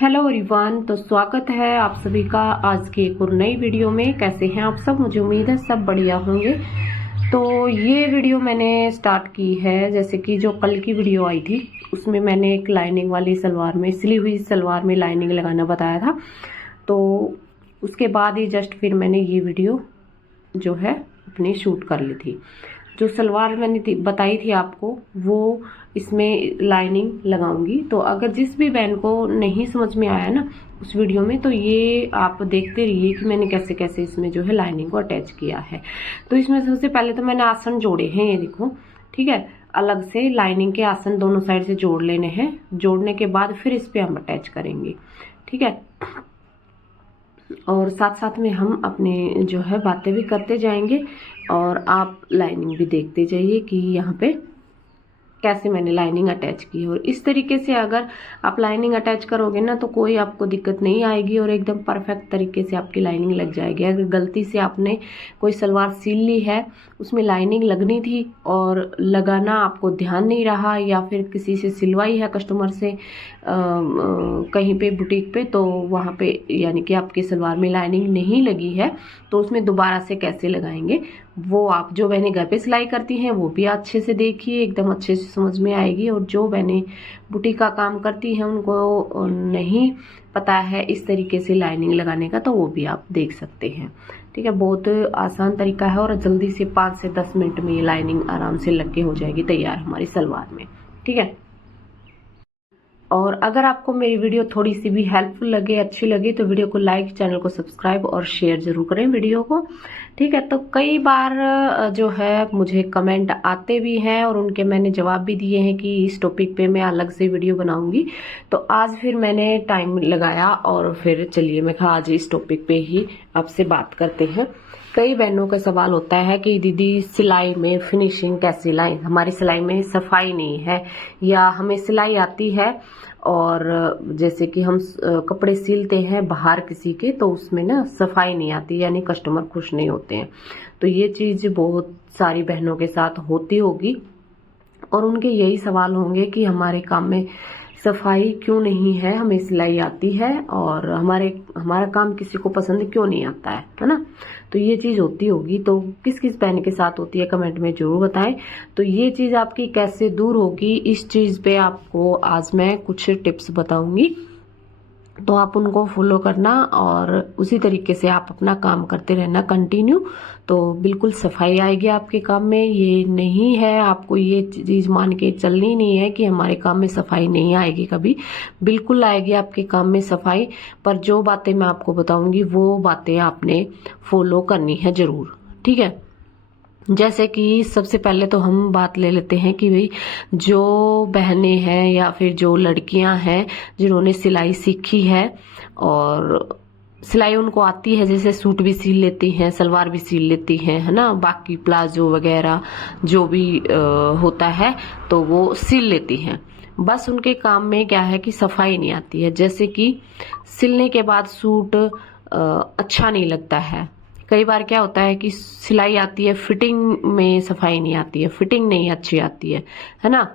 Hello everyone, तो स्वागत है आप सभी का आज की एक और नई वीडियो में। कैसे हैं आप सब? मुझे उम्मीद है सब बढ़िया होंगे। तो ये वीडियो मैंने स्टार्ट की है, जैसे कि जो कल की वीडियो आई थी उसमें मैंने एक लाइनिंग वाली सलवार में, सिली हुई सलवार में लाइनिंग लगाना बताया था। तो उसके बाद ही जस्ट फिर मैंने ये वीडियो जो है अपनी शूट कर ली थी। जो सलवार मैंने बताई थी आपको, वो इसमें लाइनिंग लगाऊंगी। तो अगर जिस भी बहन को नहीं समझ में आया ना उस वीडियो में, तो ये आप देखते रहिए कि मैंने कैसे कैसे इसमें जो है लाइनिंग को अटैच किया है। तो इसमें सबसे पहले तो मैंने आसन जोड़े हैं, ये देखो, ठीक है। अलग से लाइनिंग के आसन दोनों साइड से जोड़ लेने हैं। जोड़ने के बाद फिर इस पे हम अटैच करेंगे, ठीक है। और साथ साथ में हम अपने जो है बातें भी करते जाएंगे और आप लाइनिंग भी देखते जाइए कि यहाँ पे कैसे मैंने लाइनिंग अटैच की है। और इस तरीके से अगर आप लाइनिंग अटैच करोगे ना तो कोई आपको दिक्कत नहीं आएगी और एकदम परफेक्ट तरीके से आपकी लाइनिंग लग जाएगी। अगर गलती से आपने कोई सलवार सिल ली है, उसमें लाइनिंग लगनी थी और लगाना आपको ध्यान नहीं रहा, या फिर किसी से सिलवाई है कस्टमर से कहीं पे बुटीक पे, तो वहाँ पे यानी कि आपकी सलवार में लाइनिंग नहीं लगी है, तो उसमें दोबारा से कैसे लगाएंगे वो आप जो बहनें घर पे सिलाई करती हैं वो भी अच्छे से देखिए, एकदम अच्छे से समझ में आएगी। और जो बहनें बुटीक का काम करती हैं उनको नहीं पता है इस तरीके से लाइनिंग लगाने का, तो वो भी आप देख सकते हैं, ठीक है। बहुत आसान तरीका है और जल्दी से 5 से 10 मिनट में ये लाइनिंग आराम से लग के हो जाएगी तैयार हमारी सलवार में, ठीक है। और अगर आपको मेरी वीडियो थोड़ी सी भी हेल्पफुल लगे, अच्छी लगे, तो वीडियो को लाइक, चैनल को सब्सक्राइब और शेयर जरूर करें वीडियो को, ठीक है। तो कई बार जो है मुझे कमेंट आते भी हैं और उनके मैंने जवाब भी दिए हैं कि इस टॉपिक पे मैं अलग से वीडियो बनाऊंगी। तो आज फिर मैंने टाइम लगाया और फिर चलिए मैं कहा आज इस टॉपिक पे ही आपसे बात करते हैं। कई बहनों का सवाल होता है कि दीदी सिलाई में फिनिशिंग कैसे लाएं, हमारी सिलाई में सफाई नहीं है, या हमें सिलाई आती है और जैसे कि हम कपड़े सिलते हैं बाहर किसी के, तो उसमें ना सफाई नहीं आती, यानी कस्टमर खुश नहीं होते हैं। तो ये चीज बहुत सारी बहनों के साथ होती होगी और उनके यही सवाल होंगे कि हमारे काम में सफाई क्यों नहीं है, हमें सिलाई आती है और हमारा काम किसी को पसंद क्यों नहीं आता है ना। तो ये चीज होती होगी। तो किस किस बहन के साथ होती है कमेंट में जरूर बताएं। तो ये चीज आपकी कैसे दूर होगी, इस चीज पे आपको आज मैं कुछ टिप्स बताऊंगी, तो आप उनको फॉलो करना और उसी तरीके से आप अपना काम करते रहना कंटिन्यू। तो बिल्कुल सफाई आएगी आपके काम में। ये नहीं है, आपको ये चीज मान के चलनी नहीं है कि हमारे काम में सफाई नहीं आएगी, कभी बिल्कुल आएगी आपके काम में सफाई। पर जो बातें मैं आपको बताऊंगी वो बातें आपने फॉलो करनी है जरूर, ठीक है। जैसे कि सबसे पहले तो हम बात ले लेते हैं कि भाई जो बहनें हैं या फिर जो लड़कियां हैं जिन्होंने सिलाई सीखी है और सिलाई उनको आती है, जैसे सूट भी सिल लेती हैं, सलवार भी सिल लेती हैं, है ना, बाकी प्लाजो वगैरह जो भी होता है तो वो सिल लेती हैं। बस उनके काम में क्या है कि सफाई नहीं आती है। जैसे कि सिलने के बाद सूट अच्छा नहीं लगता है। कई बार क्या होता है कि सिलाई आती है, फिटिंग में सफाई नहीं आती है, फिटिंग नहीं अच्छी आती है ना।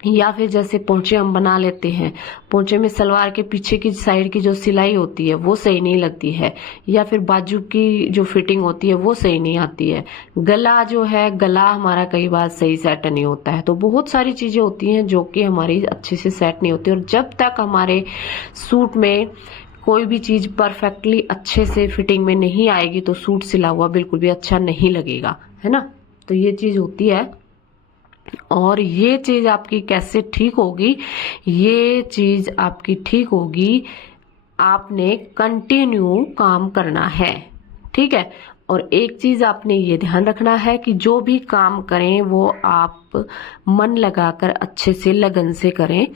या फिर जैसे पोंचे हम बना लेते हैं, पोंचे में सलवार के पीछे की साइड की जो सिलाई होती है वो सही नहीं लगती है, या फिर बाजू की जो फिटिंग होती है वो सही नहीं आती है। गला जो है, गला हमारा कई बार सही सेट नहीं होता है। तो बहुत सारी चीजें होती हैं जो कि हमारी अच्छे से सेट नहीं होती। और जब तक हमारे सूट में कोई भी चीज परफेक्टली अच्छे से फिटिंग में नहीं आएगी तो सूट सिला हुआ बिल्कुल भी अच्छा नहीं लगेगा, है ना। तो ये चीज होती है। और ये चीज आपकी कैसे ठीक होगी, ये चीज आपकी ठीक होगी, आपने कंटिन्यू काम करना है, ठीक है। और एक चीज आपने ये ध्यान रखना है कि जो भी काम करें वो आप मन लगाकर अच्छे से लगन से करें।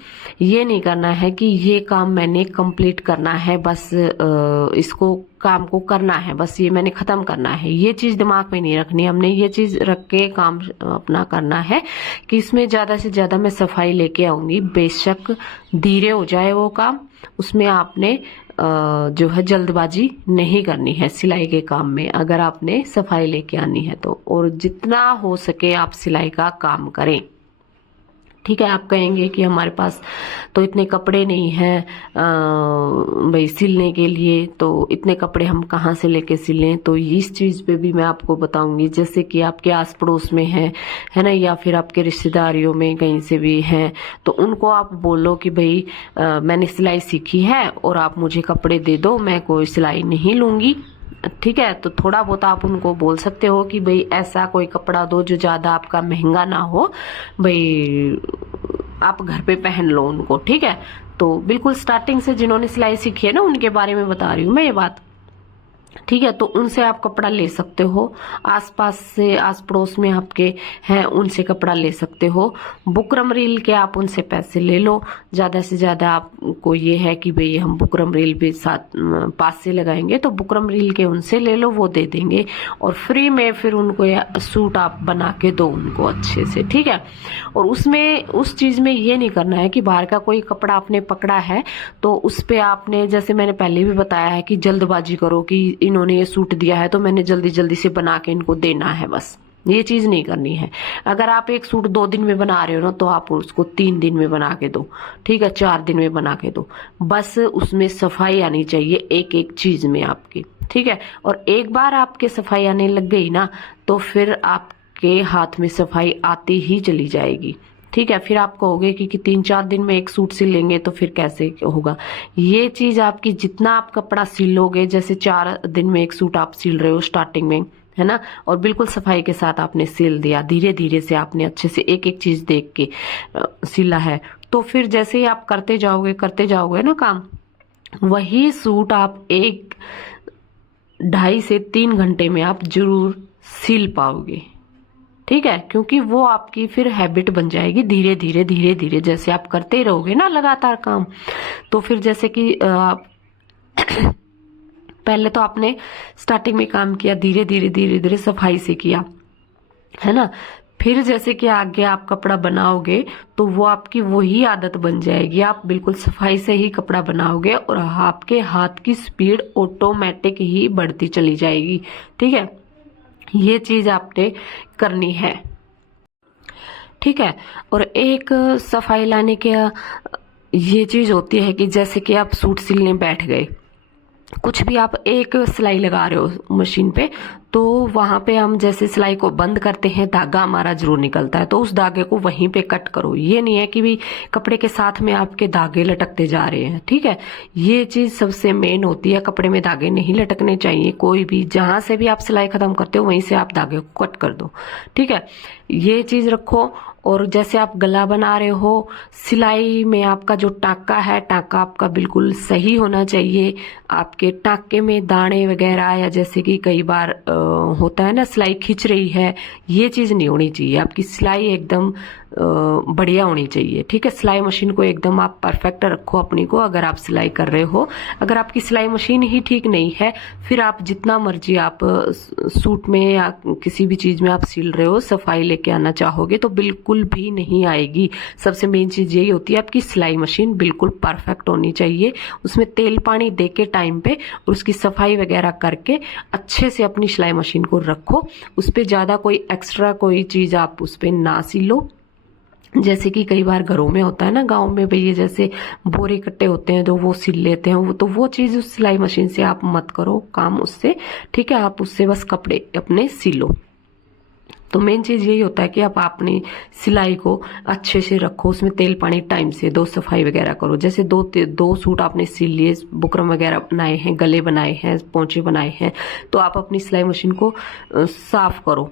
ये नहीं करना है कि ये काम मैंने कंप्लीट करना है, बस इसको काम को करना है, बस ये मैंने खत्म करना है। ये चीज दिमाग में नहीं रखनी, हमने ये चीज रख के काम अपना करना है कि इसमें ज्यादा से ज्यादा मैं सफाई लेके आऊंगी। बेशक धीरे हो जाए वो काम, उसमें आपने जो है जल्दबाजी नहीं करनी है सिलाई के काम में, अगर आपने सफाई लेके आनी है तो। और जितना हो सके आप सिलाई का काम करें, ठीक है। आप कहेंगे कि हमारे पास तो इतने कपड़े नहीं हैं भाई सिलने के लिए, तो इतने कपड़े हम कहाँ से लेके सिलें। तो इस चीज़ पे भी मैं आपको बताऊंगी, जैसे कि आपके आस पड़ोस में है ना, या फिर आपके रिश्तेदारियों में कहीं से भी हैं, तो उनको आप बोलो कि भाई मैंने सिलाई सीखी है और आप मुझे कपड़े दे दो, मैं कोई सिलाई नहीं लूंगी। ठीक है। तो थोड़ा बहुत आप उनको बोल सकते हो कि भाई ऐसा कोई कपड़ा दो जो ज्यादा आपका महंगा ना हो, भाई आप घर पे पहन लो उनको। ठीक है। तो बिल्कुल स्टार्टिंग से जिन्होंने सिलाई सीखी है ना, उनके बारे में बता रही हूँ मैं ये बात। ठीक है। तो उनसे आप कपड़ा ले सकते हो, आसपास से आस पड़ोस में आपके हैं उनसे कपड़ा ले सकते हो। बुकरम रील के आप उनसे पैसे ले लो। ज्यादा से ज्यादा आपको ये है कि भाई हम बुकरम रील भी साथ पास से लगाएंगे, तो बुकरम रील के उनसे ले लो, वो दे देंगे और फ्री में फिर उनको सूट आप बना के दो उनको अच्छे से। ठीक है। और उसमें उस चीज में ये नहीं करना है कि बाहर का कोई कपड़ा आपने पकड़ा है तो उस पे आपने, जैसे मैंने पहले भी बताया है, कि जल्दबाजी करो कि इन्होंने ये सूट दिया है तो मैंने जल्दी जल्दी से बना के इनको देना है, बस ये चीज नहीं करनी है। अगर आप एक सूट 2 दिन में बना रहे हो ना, तो आप उसको 3 दिन में बना के दो। ठीक है। 4 दिन में बना के दो, बस उसमें सफाई आनी चाहिए एक एक चीज में आपकी। ठीक है। और एक बार आपके सफाई आने लग गई ना, तो फिर आपके हाथ में सफाई आती ही चली जाएगी। ठीक है। फिर आप कहोगे कि 3-4 दिन में एक सूट सिल लेंगे तो फिर कैसे होगा। ये चीज आपकी, जितना आप कपड़ा सिलोगे, जैसे 4 दिन में एक सूट आप सिल रहे हो स्टार्टिंग में, है ना, और बिल्कुल सफाई के साथ आपने सिल दिया, धीरे धीरे से आपने अच्छे से एक एक चीज देख के सिला है, तो फिर जैसे ही आप करते जाओगे ना काम, वही सूट आप 1-2.5 से 3 घंटे में आप जरूर सिल पाओगे। ठीक है। क्योंकि वो आपकी फिर हैबिट बन जाएगी, धीरे धीरे जैसे आप करते रहोगे ना लगातार काम, तो फिर जैसे कि पहले तो आपने स्टार्टिंग में काम किया, धीरे धीरे सफाई से किया, है ना, फिर जैसे कि आगे आप कपड़ा बनाओगे तो वो आपकी वही आदत बन जाएगी, आप बिल्कुल सफाई से ही कपड़ा बनाओगे और आपके हाथ की स्पीड ऑटोमेटिक ही बढ़ती चली जाएगी। ठीक है। ये चीज आपने करनी है। ठीक है। और एक सफाई लाने के ये चीज होती है कि जैसे कि आप सूट सिलने बैठ गए, कुछ भी आप एक सिलाई लगा रहे हो मशीन पे, तो वहां पे हम जैसे सिलाई को बंद करते हैं, धागा हमारा जरूर निकलता है, तो उस धागे को वहीं पे कट करो। ये नहीं है कि भी कपड़े के साथ में आपके धागे लटकते जा रहे हैं। ठीक है। ये चीज सबसे मेन होती है, कपड़े में धागे नहीं लटकने चाहिए। कोई भी जहां से भी आप सिलाई खत्म करते हो वहीं से आप धागे को कट कर दो। ठीक है। ये चीज रखो। और जैसे आप गला बना रहे हो, सिलाई में आपका जो टाका है, टाका आपका बिल्कुल सही होना चाहिए। आपके टाके में दाने वगैरह, या जैसे कि कई बार होता है ना सिलाई खिंच रही है, ये चीज नहीं होनी चाहिए। आपकी सिलाई एकदम बढ़िया होनी चाहिए। ठीक है। सिलाई मशीन को एकदम आप परफेक्ट रखो अपनी को, अगर आप सिलाई कर रहे हो। अगर आपकी सिलाई मशीन ही ठीक नहीं है, फिर आप जितना मर्जी आप सूट में या किसी भी चीज में आप सिल रहे हो, सफाई लेके आना चाहोगे तो बिल्कुल भी नहीं आएगी। सबसे मेन चीज यही होती है, आपकी सिलाई मशीन बिल्कुल परफेक्ट होनी चाहिए। उसमें तेल पानी दे के टाइम पे और उसकी सफाई वगैरह करके अच्छे से अपनी सिलाई मशीन को रखो। उस पर ज्यादा कोई एक्स्ट्रा कोई चीज आप उस पर ना सिलो। जैसे कि कई बार घरों में होता है ना, गांव में भैया जैसे बोरे कट्टे होते हैं तो वो सिल लेते हैं, तो वो चीज उस सिलाई मशीन से आप मत करो काम उससे। ठीक है। आप उससे बस कपड़े अपने सिलो। तो मेन चीज यही होता है कि आप अपनी सिलाई को अच्छे से रखो, उसमें तेल पानी टाइम से दो, सफाई वगैरह करो। जैसे दो सूट आपने सिल लिए, बुकरम वगैरह बनाए हैं, गले बनाए हैं, पोंचे बनाए हैं, तो आप अपनी सिलाई मशीन को साफ करो,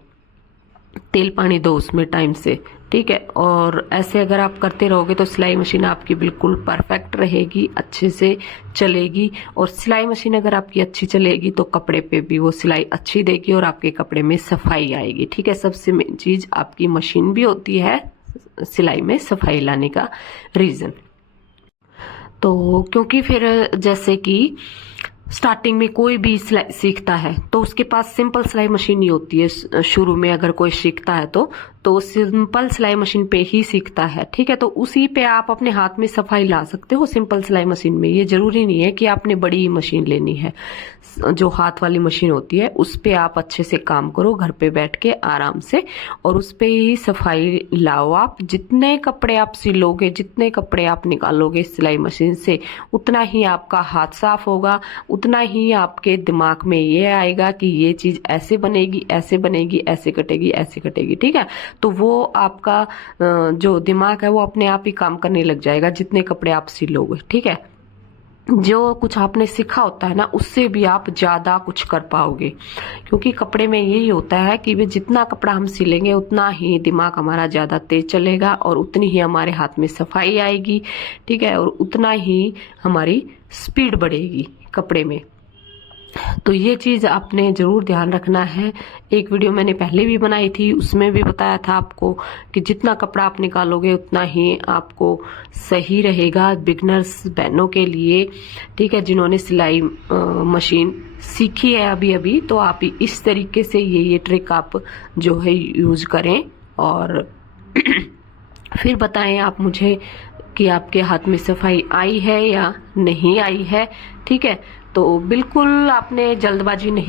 तेल पानी दो उसमें टाइम से। ठीक है। और ऐसे अगर आप करते रहोगे तो सिलाई मशीन आपकी बिल्कुल परफेक्ट रहेगी, अच्छे से चलेगी। और सिलाई मशीन अगर आपकी अच्छी चलेगी तो कपड़े पे भी वो सिलाई अच्छी देगी और आपके कपड़े में सफाई आएगी। ठीक है। सबसे मेन चीज आपकी मशीन भी होती है सिलाई में सफाई लाने का रीजन। तो क्योंकि फिर जैसे कि स्टार्टिंग में कोई भी सिलाई सीखता है तो उसके पास सिंपल सिलाई मशीन ही होती है शुरू में, अगर कोई सीखता है तो सिंपल सिलाई मशीन पे ही सीखता है, ठीक है। तो उसी पे आप अपने हाथ में सफाई ला सकते हो सिंपल सिलाई मशीन में। ये जरूरी नहीं है कि आपने बड़ी मशीन लेनी है। जो हाथ वाली मशीन होती है उस पे आप अच्छे से काम करो घर पे बैठ के आराम से, और उस पे ही सफाई लाओ। आप जितने कपड़े आप सिलोगे, जितने कपड़े आप निकालोगे सिलाई मशीन से, उतना ही आपका हाथ साफ होगा, उतना ही आपके दिमाग में ये आएगा कि ये चीज ऐसे बनेगी, ऐसे बनेगी, ऐसे कटेगी, ऐसे कटेगी, ठीक है। तो वो आपका जो दिमाग है वो अपने आप ही काम करने लग जाएगा जितने कपड़े आप सिलोगे, ठीक है। जो कुछ आपने सीखा होता है ना, उससे भी आप ज्यादा कुछ कर पाओगे, क्योंकि कपड़े में यही होता है कि वे जितना कपड़ा हम सिलेंगे उतना ही दिमाग हमारा ज्यादा तेज चलेगा और उतनी ही हमारे हाथ में सफाई आएगी, ठीक है, और उतना ही हमारी स्पीड बढ़ेगी कपड़े में। तो ये चीज आपने जरूर ध्यान रखना है। एक वीडियो मैंने पहले भी बनाई थी, उसमें भी बताया था आपको कि जितना कपड़ा आप निकालोगे उतना ही आपको सही रहेगा बिगनर्स बहनों के लिए, ठीक है। जिन्होंने सिलाई मशीन सीखी है अभी अभी, तो आप इस तरीके से ये ट्रिक आप जो है यूज करें और फिर बताएं आप मुझे कि आपके हाथ में सफाई आई है या नहीं आई है, ठीक है। तो बिल्कुल आपने जल्दबाजी नहीं